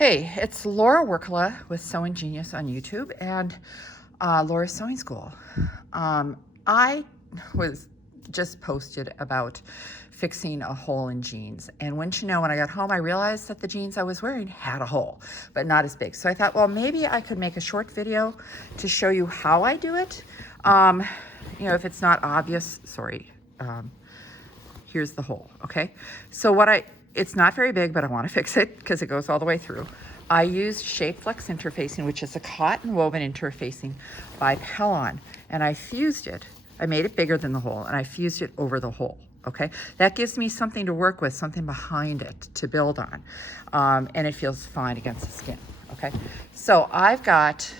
Hey, it's Laura Workala with Sewing Genius on YouTube and Laura's Sewing School. I was just posted about fixing a hole in jeans, and wouldn't you know, when I got home I realized that the jeans I was wearing had a hole, but not as big. So I thought, well, maybe I could make a short video to show you how I do it. If it's not obvious, sorry. Here's the hole, okay? So it's not very big, but I want to fix it because it goes all the way through. I used Shape Flex interfacing, which is a cotton woven interfacing by Pellon, and I fused it. I made it bigger than the hole, and I fused it over the hole, okay? That gives me something to work with, something behind it to build on, and it feels fine against the skin, okay? So I've got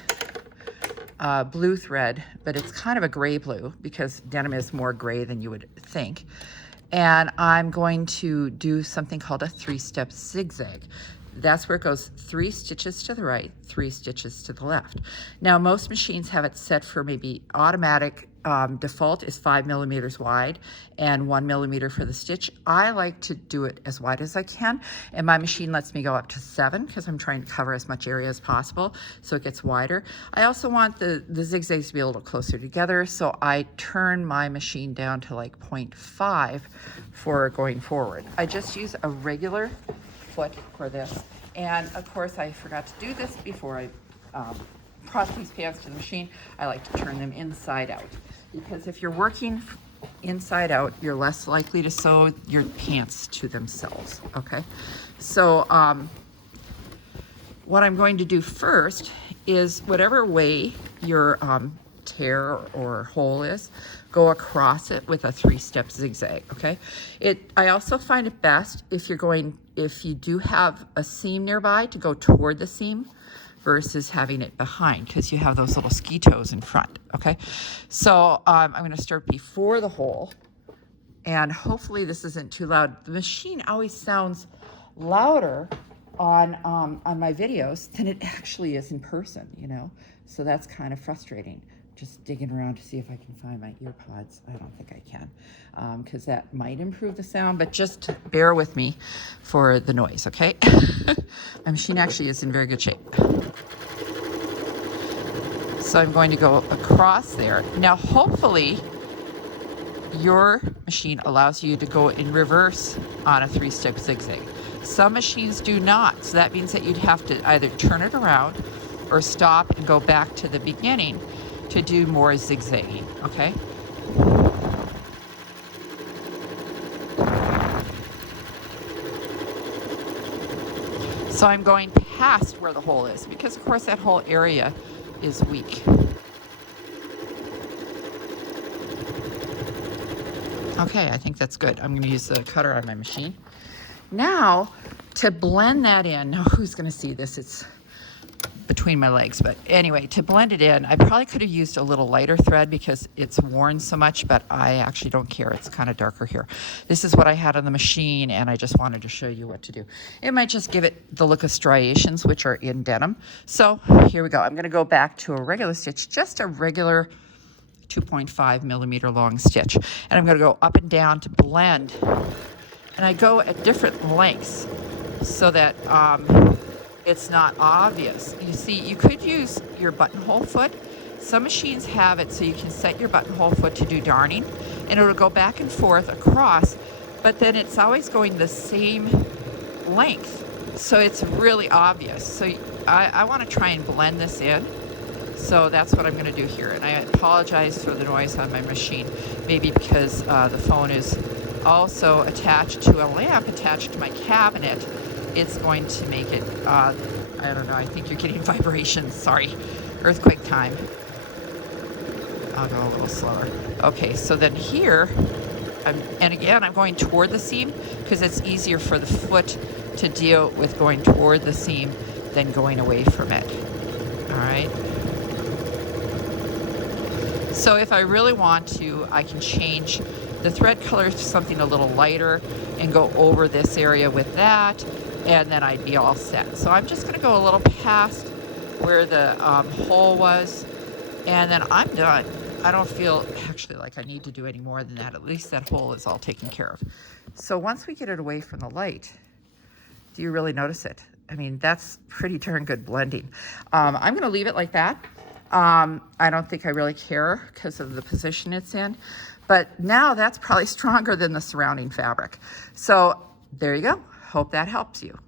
blue thread, but it's kind of a gray blue because denim is more gray than you would think. And I'm going to do something called a 3-step zigzag. That's where it goes 3 stitches to the right, 3 stitches to the left. Now, most machines have it set for maybe automatic. Default is 5 millimeters wide and 1 millimeter for the stitch. I like to do it as wide as I can, and my machine lets me go up to 7 because I'm trying to cover as much area as possible, so it gets wider. I also want the zigzags to be a little closer together, so I turn my machine down to like 0.5 for going forward. I just use a regular foot for this, and of course I forgot to do this before I cross these pants to the machine. I like to turn them inside out, because if you're working inside out, you're less likely to sew your pants to themselves, okay? So what I'm going to do first is, whatever way your tear or hole is, go across it with a 3-step zigzag, okay? I also find it best if you do have a seam nearby, to go toward the seam versus having it behind, because you have those little ski toes in front, okay? So I'm going to start before the hole, and hopefully this isn't too loud. The machine always sounds louder on my videos than it actually is in person, you know? So that's kind of frustrating. Just digging around to see if I can find my ear pods. I don't think I can, because that might improve the sound, but just bear with me for the noise, okay? My machine actually is in very good shape. So I'm going to go across there. Now, hopefully, your machine allows you to go in reverse on a 3-step zigzag. Some machines do not, so that means that you'd have to either turn it around or stop and go back to the beginning to do more zigzagging, okay? So I'm going past where the hole is, because of course that whole area is weak. Okay, I think that's good. I'm going to use the cutter on my machine. Now, to blend that in, now who's going to see this? It's between my legs, but anyway, to blend it in, I probably could have used a little lighter thread because it's worn so much, but I actually don't care. It's kind of darker here. This is what I had on the machine, and I just wanted to show you what to do. It might just give it the look of striations, which are in denim. So here we go. I'm going to go back to a regular stitch, just a regular 2.5 millimeter long stitch, and I'm going to go up and down to blend, and I go at different lengths so that it's not obvious. You see, you could use your buttonhole foot. Some machines have it so you can set your buttonhole foot to do darning, and it'll go back and forth across, but then it's always going the same length, so it's really obvious. So I want to try and blend this in. So that's what I'm going to do here, and I apologize for the noise on my machine, maybe because the phone is also attached to a lamp attached to my cabinet. It's going to make it, I don't know, I think you're getting vibrations, sorry. Earthquake time. I'll go a little slower. Okay, so then here, and again, I'm going toward the seam because it's easier for the foot to deal with going toward the seam than going away from it. All right. So if I really want to, I can change the thread color to something a little lighter and go over this area with that, and then I'd be all set. So I'm just going to go a little past where the hole was, and then I'm done. I don't feel actually like I need to do any more than that. At least that hole is all taken care of. So once we get it away from the light, do you really notice it? I mean, that's pretty darn good blending. I'm going to leave it like that. I don't think I really care because of the position it's in, but now that's probably stronger than the surrounding fabric. So there you go. Hope that helps you.